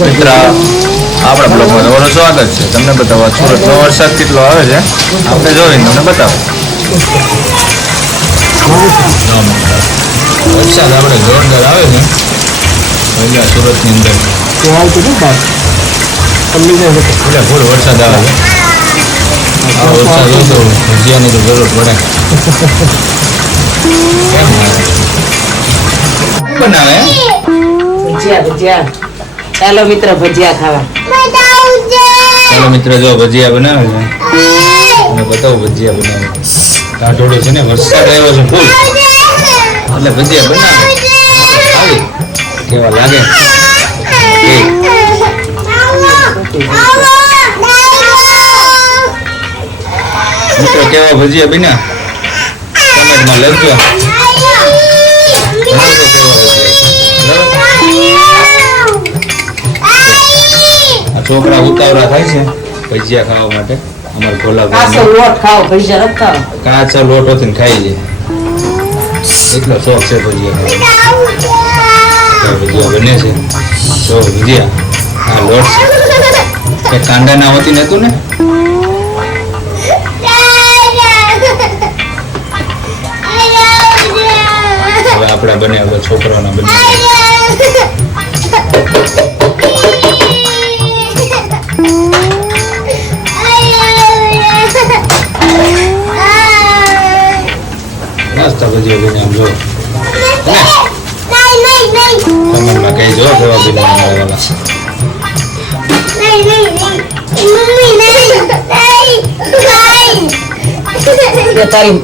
મિત્ર આપણા બ્લોગમાં તમારું સ્વાગત છે. તમને બતાવવા સુરતનો વરસાદ કેટલો આવે છે આપણે જોઈને તમને બતાવો. વરસાદ આપણે જોરદાર આવે છે અહીંયા સુરતની અંદર. એટલે ફૂલ વરસાદ આવે છે. આ વરસાદ હોય તો ભજીયાની તો જરૂર પડે. કેમ બનાવે ભજીયા ચાલો મિત્ર ભજીયા ખાવા. ચાલો મિત્ર જો ભજીયા બનાવે છે અને બતાવો ભજીયા બનાવે. કાઢોડો છે ને વરસાદ આવ્યો છે ફૂલ એટલે ભજીયા બનાવે. કેવા લાગે મિત્રો? કેવા ભજીયા બન્યા કમેન્ટમાં લખજો. આ છોકરા ઉતાવળા થાય છે ભજીયા ખાવા માટે. અમારે કાચો લોટ ખાઓ ભજીયા નથી ખાઓ. કાચા લોટ હોતી ને ખાઈ જાય એટલો શોખ છે ભજીયા ખાવાનો. ભજીયા બને છે જો ભજીયા આ લોટ છે કાંડા ના હોતી નતું ને. હવે આપણા બને હવે છોકરાઓના બને. નાસ્તા ભજીયા બને આમ જો કમેન્ટમાં કહેજો કેવા બન્યા અમારા વાલા. તારી